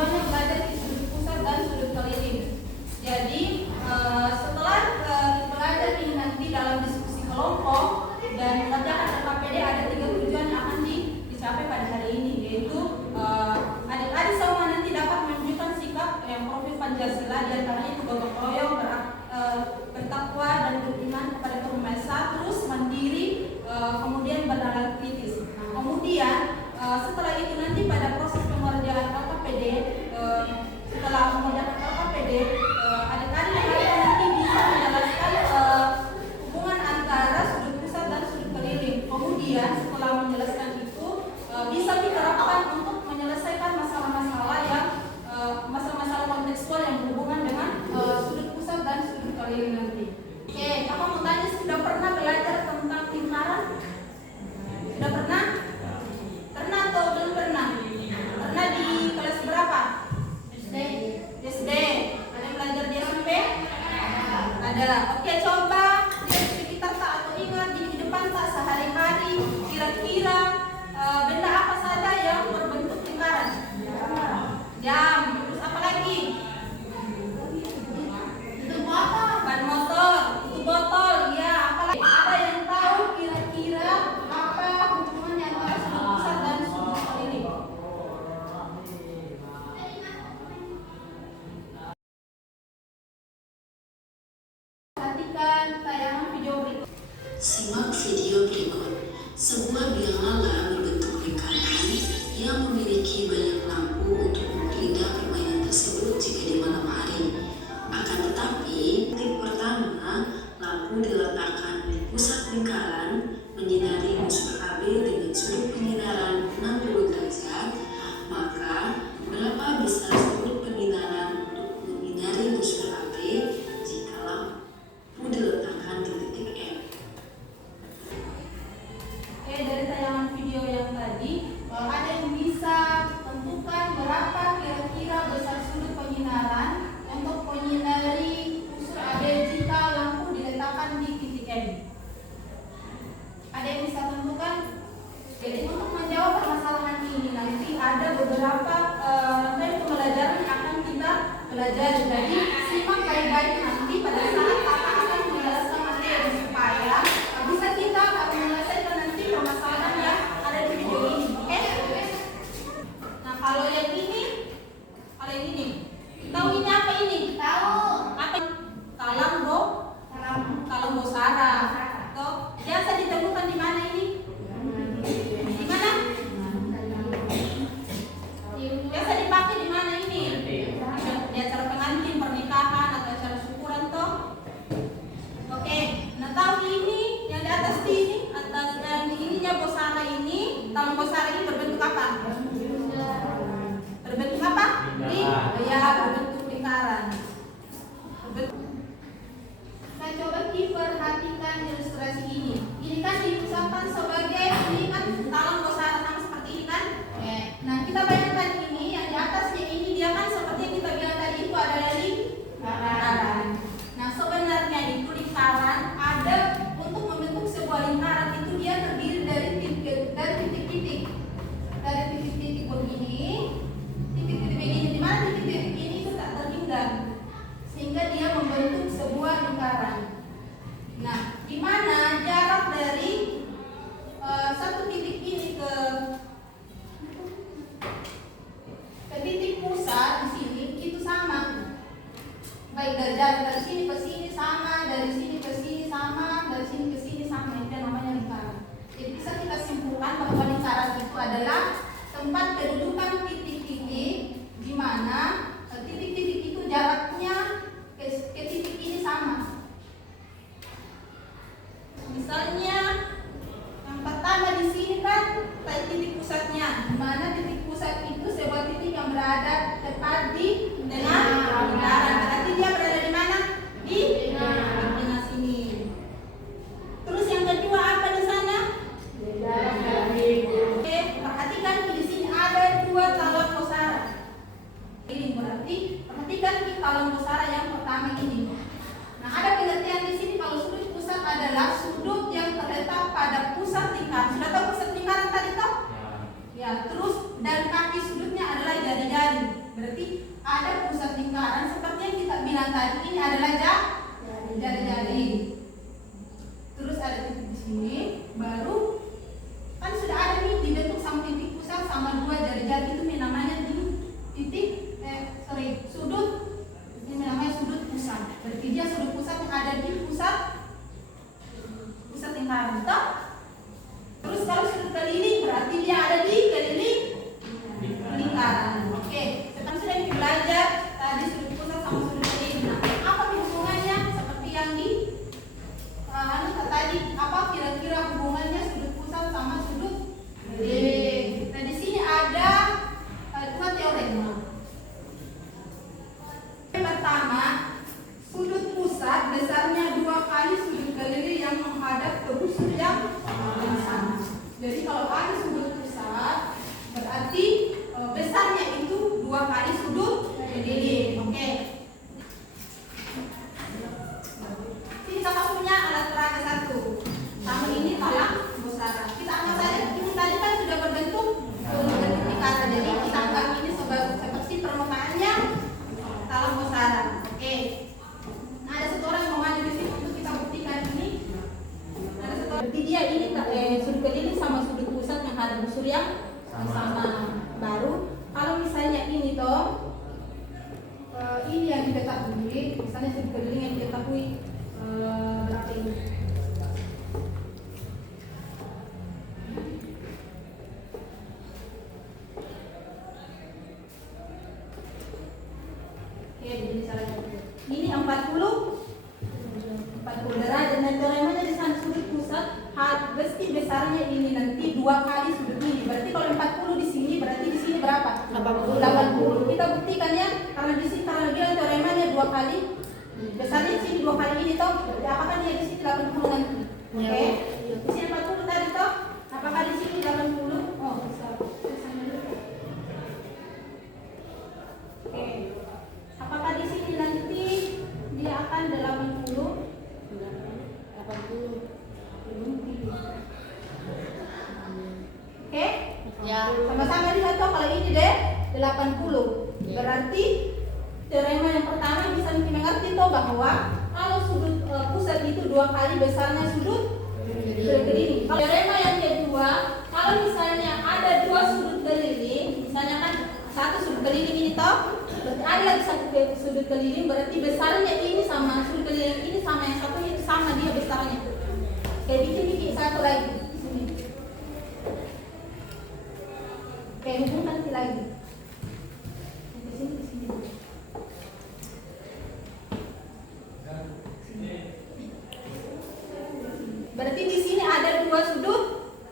tujuannya belajar di sudut pusat dan sudut keliling. Jadi setelah belajar ini nanti dalam diskusi kelompok dan mengerjakan LKPD, ada 3 tujuan yang akan dicapai pada hari ini, yaitu adik-adik semua nanti dapat menunjukkan sikap yang profil Pancasila, diantaranya itu gotong royong, bertakwa dan beriman kepada Tuhan Maha Esa, terus mandiri, kemudian bernalar kritis. Nah, kemudian setelah itu nanti pada proses pengerjaan LKPD, setelah mengerjakan LKPD, adik-adik nanti bisa menjelaskan hubungan antara sudut pusat dan sudut keliling. Kemudian setelah menjelaskan itu bisa diterapkan untuk menyelesaikan masalah-masalah yang masalah-masalah kontekstual yang berhubungan dengan sudut pusat dan sudut keliling nanti. Oke, apa mau tanya, sudah pernah belajar tentang lingkaran? Sudah pernah? Pernah atau belum pernah? Pernah di kelas berapa? SD. SD. Ada yang belajar di SMP? Ada. Oke, coba lihat di sekitar tak atau ingat di depan tak sehari-hari kira-kira benda apa saja yang berbentuk lingkaran? Jam. Terus apa lagi? Itu ban motor. Itu botol. Ya, apa lagi? Ada yang tahu kira-kira apa hubungannya antara sudut pusat dan sudut keliling? Perhatikan tayangan video berikut. Simak video berikut. Sebuah biang lala berbentuk lingkaran yang memiliki banyak lampu untuk memperindah permainan tersebut jika di malam hari. Akan tetapi, tip pertama, lampu diletakkan di pusat lingkaran menyinari unsur AB dengan sudut penyinaran 60 derajat, maka berapa besar sudut penyinaran untuk menyinari unsur AB jika lampu diletakkan di titik M? Oke, dari tayangan video yang tadi, ada yang bisa tentukan berapa kira-kira besar sudut penyinaran untuk menyinari unsur AB jika lampu diletakkan di titik M? Ada yang bisa tentukan? Jadi untuk menjawab permasalahan ini nanti ada beberapa rangkaian pembelajaran yang akan kita pelajari. Jadi simak baik-baik nanti pada saat kakak akan menjelaskan materi supaya bisa kita menyelesaikan nanti permasalahan yang ada di video ini. Oke? Nah, kalau yang ini, tahu ini apa ini? Tahu. Apa? Talang bosara. Toh, biasa ditemukan di mana ini? Di mana? Biasa dipakai di mana ini? Di acara pengantin, pernikahan, atau acara syukuran toh. Oke, nah tahu ini yang di atas ini, atas dan ininya bosara ini, talang bosara ini berbentuk apa? Berbentuk apa? Ya, berbentuk lingkaran. Nah, coba diperhatikan ilustrasi ini. Ini kan diusahakan sebagai ini kan talang bosara sama seperti ini kan? Nah, kita bayangkan ini yang di atasnya ini dia kan seperti yang kita bilang tadi itu adalah lingkaran. Nah, sebenarnya itu lingkaran ada untuk membentuk sebuah lingkaran itu dia terdiri dari titik-titik. Dari titik-titik begini, titik-titik begini, di mana titik-titik ini itu tak terhingga, sehingga dia membentuk sebuah lingkaran. Nah, di mana jarak dari satu titik ini ke titik pusat di sini itu sama. Baik, dari jarak dari sini ke sini sama, dari sini ke sini sama, dari sini ke sini sama. Itu namanya lingkaran. Jadi bisa kita simpulkan bahwa lingkaran itu adalah tempat kedudukan titik-titik di mana titik-titik itu jaraknya ke titik ini sama. Misalnya yang pertama di sini kan titik pusatnya, di mana titik pusat itu sebuah titik yang berada tepat di tengah lingkaran. Berarti dia berada di mana? Di tengah sini. Terus yang kedua apa di sana? Oke, perhatikan di sini ada 2 misalnya sudut keliling yang diketahui berapa ini. Oke, begini caranya. Ini 40 derajat dan teoremanya di sana sudut pusat mesti besarnya ini nanti 2 kali sudut ini. Berarti kalau 40 di sini berarti di sini berapa? 80. Kita buktikan ya, karena di sini karena bilang teoremanya 2 kali. Besarnya di sini 2 kali ini toh. Berarti apakah dia di sini 80 nanti? Oke. Di sini 40 tadi toh. Apakah di sini 80? Oh, bisa. Oke. Apakah di sini nanti dia akan 80? Oke? Ya. Sama-sama lihat toh kalau ini deh 80. Berarti teorema yang pertama bisa mengerti toh bahwa kalau sudut pusat itu 2 kali besarnya sudut keliling. Kalau teorema yang kedua, kalau misalnya ada 2 sudut keliling, misalnya kan satu sudut keliling ini toh, berarti ada lagi satu sudut keliling, berarti besarnya ini sama sudut keliling ini sama yang satu itu sama dia besarnya. Kayak bikin satu lagi sini. Kayak hubungkan lagi. Di sini. Berarti di sini ada 2 sudut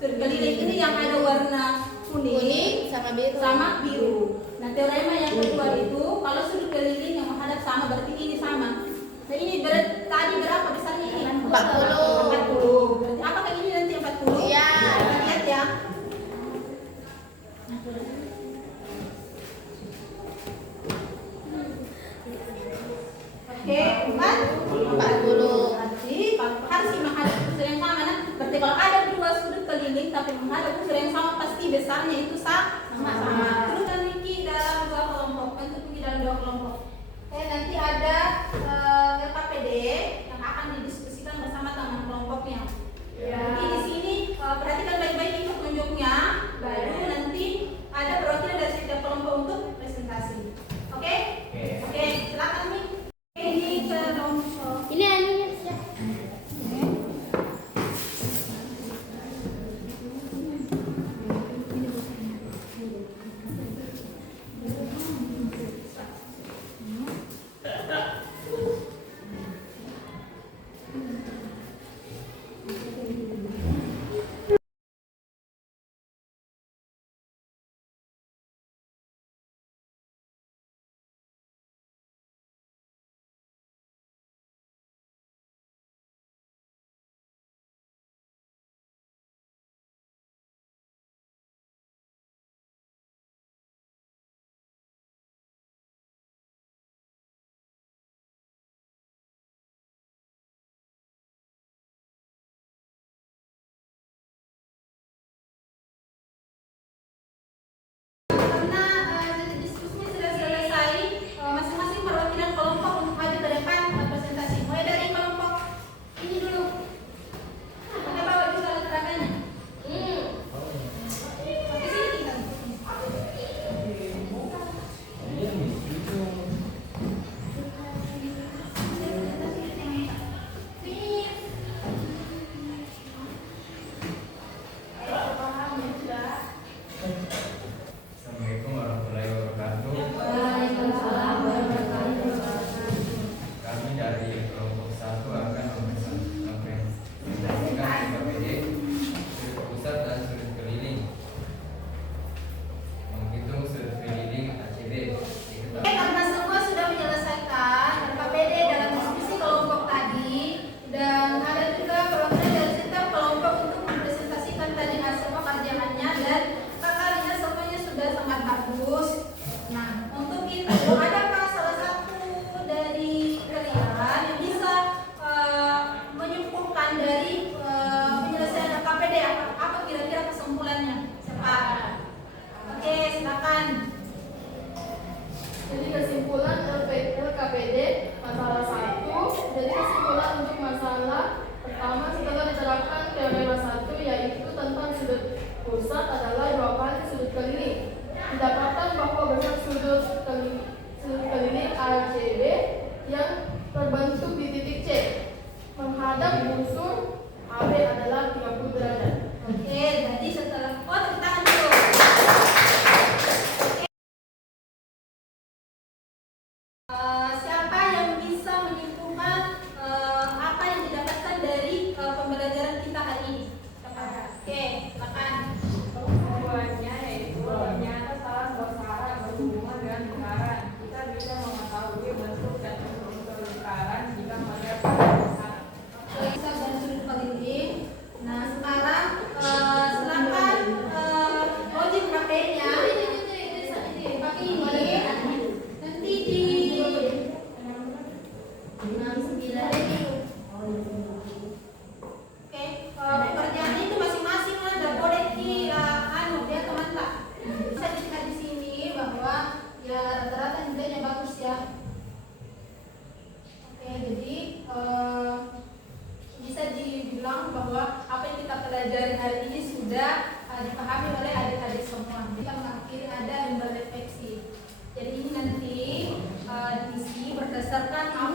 keliling ini yang ada warna kuning sama biru. Nah, teorema yang kedua itu kalau sudut keliling yang menghadap sama berarti ini sama. Nah, ini tadi berapa besarnya ini? 40. Berarti apakah ini nanti 40? Iya. Kita lihat ya. Oke, 40. Berarti harus menghadap unsur yang sama. Nah, berarti kalau ada 2 sudut keliling tapi menghadap unsur yang sama pasti besarnya itu sama. Terus kan Niki dalam 2 kelompok, bentuk Niki dalam 2 kelompok. Nanti ada LKPD yang akan didiskusikan bersama teman kelompoknya. Jadi di sini perhatikan baik-baik ini petunjuknya, baru nanti ada perwakilan dari setiap kelompok untuk presentasi. Oke? Oke, silakan nih. Ini kelompok. Ini anunya siap. pusat adalah 2 kali sudut keliling. Didapatkan bahwa besar sudut keliling ACB yang terbentuk di titik C. Menghadap busur AB adalah 30 derajat. Oke, jadi setelah tepuk tangan dulu. Siapa yang bisa menyimpulkan apa yang didapatkan dari pembelajaran kita hari ini? Oke, silakan. Kesimpulannya yaitu ternyata salah lingkaran berhubungan dengan lingkaran. Kita bisa mengetahui bentuk dan struktur lingkaran jika melihat pada lingkaran. Oke, Ustaz dan sudut keliling. Nah, sekarang silakan login HP-nya pakai ini. Nanti di 69 ini. Oke, pekerjaan itu masing-masing ada kode di dia teman tak. Bisa dilihat di sini bahwa ya rata-rata nilainya bagus ya. Oke, jadi bisa dibilang bahwa apa yang kita pelajari hari ini sudah dipahami oleh adik-adik semua. Kita mengakhiri ada lembar refleksi. Jadi ini nanti diisi berdasarkan apa